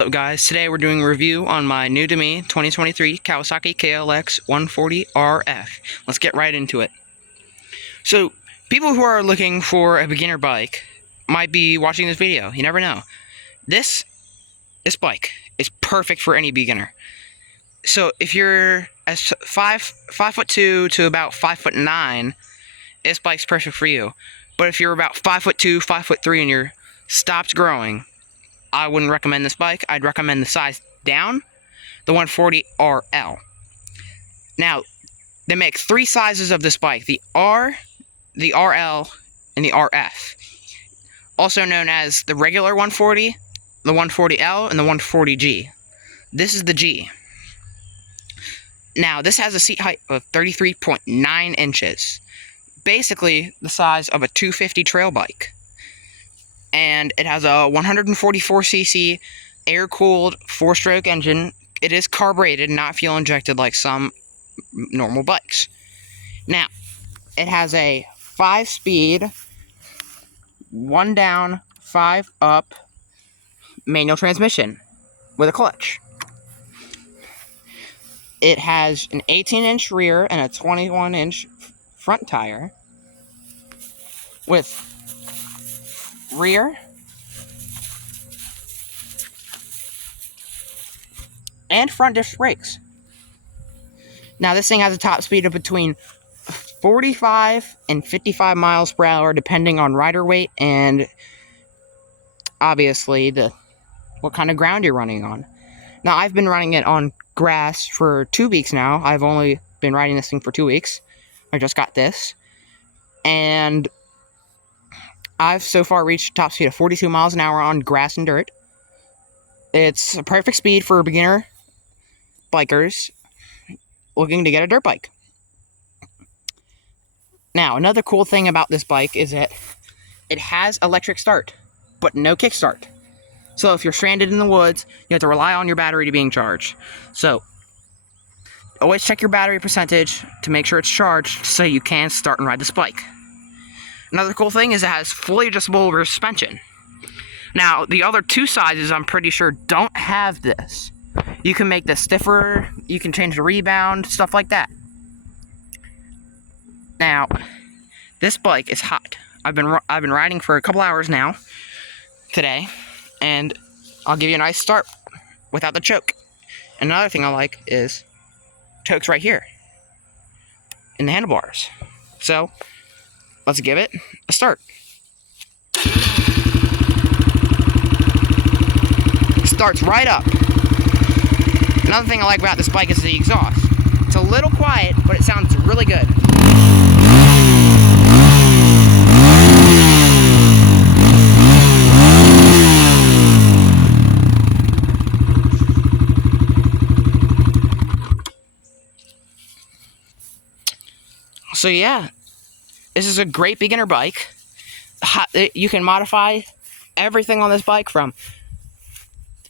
What's up guys, today we're doing a review on my new to me 2023 Kawasaki Klx140RF. Let's get right into it. So, people who are looking for a beginner bike might be watching this video, you never know. This bike is perfect for any beginner. So if you're as 5'2" to about 5'9", this bike's perfect for you. But if you're about 5'2", 5'3", and you're stopped growing, I wouldn't recommend this bike. I'd recommend the size down, the 140RL. Now, they make three sizes of this bike: the R, the RL, and the RF. Also known as the regular 140, the 140L, and the 140G. This is the G. Now, this has a seat height of 33.9 inches. Basically, the size of a 250 trail bike. And it has a 144cc air-cooled 4-stroke engine. It is carbureted, not fuel-injected like some normal bikes. Now, it has a 5-speed, 1 down, 5 up manual transmission with a clutch. It has an 18-inch rear and a 21-inch front tire with rear and front disc brakes. Now this thing has a top speed of between 45 and 55 miles per hour depending on rider weight and obviously what kind of ground you're running on. Now I've been running it on grass for 2 weeks now. I've only been riding this thing for 2 weeks. I just got this. And I've so far reached a top speed of 42 miles an hour on grass and dirt. It's a perfect speed for beginner bikers looking to get a dirt bike. Now, another cool thing about this bike is that it has electric start, but no kickstart. So if you're stranded in the woods, you have to rely on your battery to being charged. So always check your battery percentage to make sure it's charged so you can start and ride this bike. Another cool thing is it has fully adjustable rear suspension. Now, the other two sizes I'm pretty sure don't have this. You can make this stiffer, you can change the rebound, stuff like that. Now, this bike is hot. I've been riding for a couple hours now, today, and I'll give you a nice start without the choke. Another thing I like is choke's right here in the handlebars. So let's give it a start. Starts right up. Another thing I like about this bike is the exhaust. It's a little quiet, but it sounds really good. So yeah, this is a great beginner bike. You can modify everything on this bike from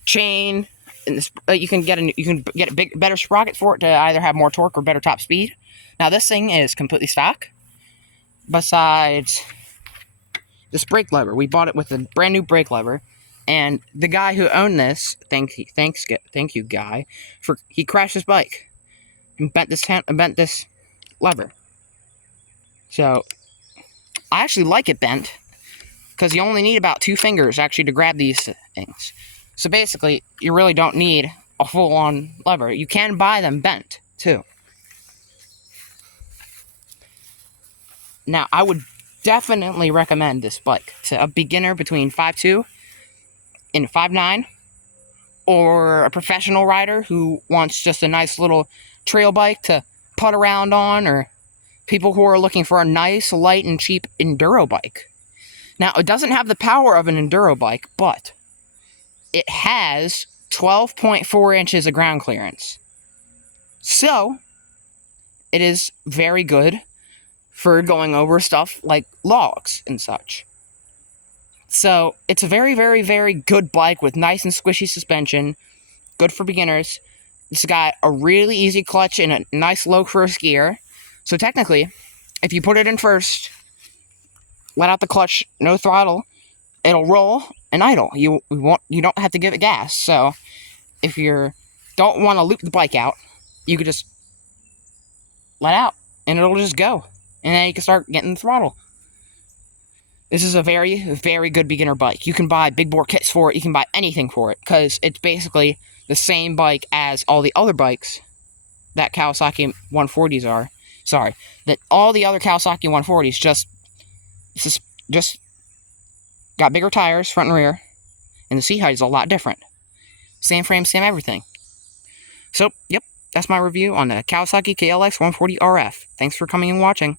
chain, and this, you can get a better sprocket for it to either have more torque or better top speed. Now this thing is completely stock. Besides this brake lever, we bought it with a brand new brake lever, and the guy who owned this, thank you guy, he crashed his bike and bent this lever. So I actually like it bent, because you only need about 2 fingers actually to grab these things. So basically, you really don't need a full-on lever. You can buy them bent, too. Now, I would definitely recommend this bike to a beginner between 5'2" and 5'9", or a professional rider who wants just a nice little trail bike to putt around on, or people who are looking for a nice, light, and cheap enduro bike. Now, it doesn't have the power of an enduro bike, but it has 12.4 inches of ground clearance. So, it is very good for going over stuff like logs and such. So, it's a very, very, very good bike with nice and squishy suspension. Good for beginners. It's got a really easy clutch and a nice low first gear. So technically, if you put it in first, let out the clutch, no throttle, it'll roll and idle. You don't have to give it gas. So if you don't want to loop the bike out, you could just let out and it'll just go. And then you can start getting the throttle. This is a very, very good beginner bike. You can buy big bore kits for it. You can buy anything for it because it's basically the same bike as all the other bikes that Kawasaki 140s are. Sorry, that all the other Kawasaki 140s just got bigger tires, front and rear, and the seat height is a lot different. Same frame, same everything. So, yep, that's my review on the Kawasaki KLX140RF. Thanks for coming and watching.